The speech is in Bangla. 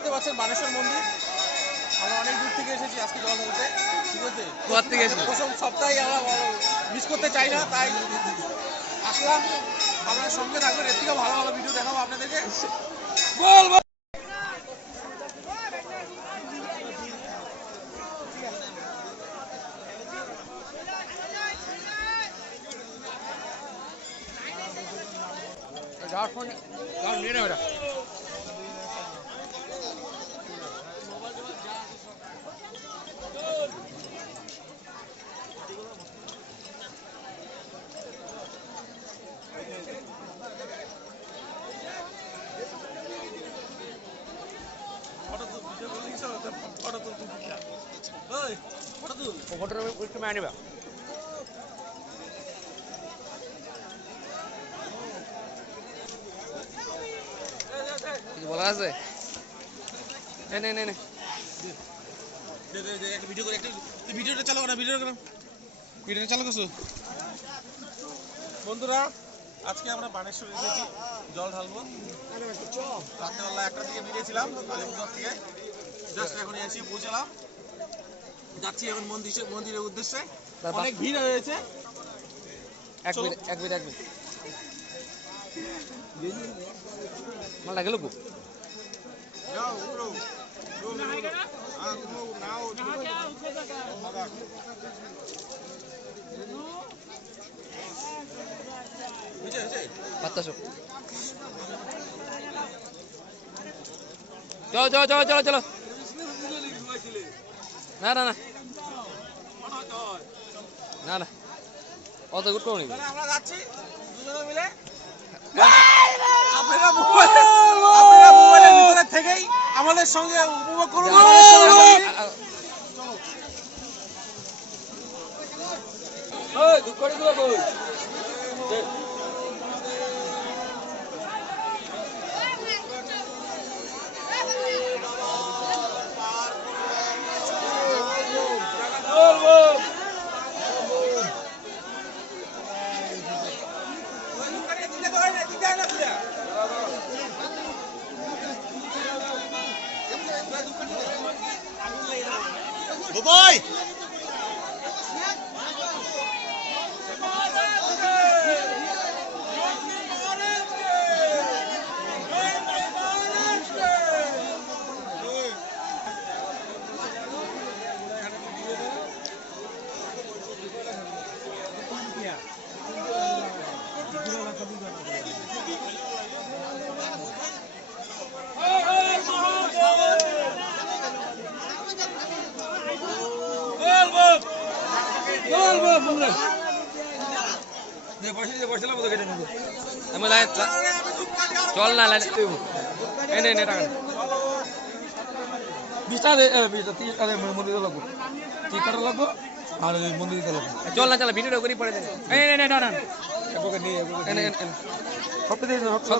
দেখতে পাচ্ছেন বানেশ্বর মন্দির। আমরা অনেক দূর থেকে এসেছি আজকে জল ঢালতে, ঠিক আছে? কোথা থেকে এসেছি? প্রথম সপ্তাহে আমরা মিস করতে চাই না, তাই আসলাম। আপনার সঙ্গে থাকবেন, এর থেকে ভালো ভালো ভিডিও দেখাবো আপনাদেরকে। বল বল। বলা আছে ভিডিও করে একটু ভিডিওটা চালাও না, ভিডিওটা চালু করছো। বন্ধুরা, আজকে আমরা বানেশ্বর এসেছি জল ঢালবো। রাত্রেবেলা 1টার দিকে বেরিয়েছিলাম আলিপুরদুয়ার থেকে, জাস্ট এখন এসে পৌঁছালাম। যাচ্ছি এখন মন্দিরের উদ্দেশ্যে। অনেক ভিড় হয়েছে। এক মিনিট মালটা গেল কো? বাতাসো চলো না অত গুড করো নি। আমরা যাচ্ছি দুজনে মিলে। আপনারা মোবাইলের ভিতরে থেকেই আমাদের সঙ্গে উপভোগ করুন। দুবাই চল না চল না চল ভিডিও করি পরে সব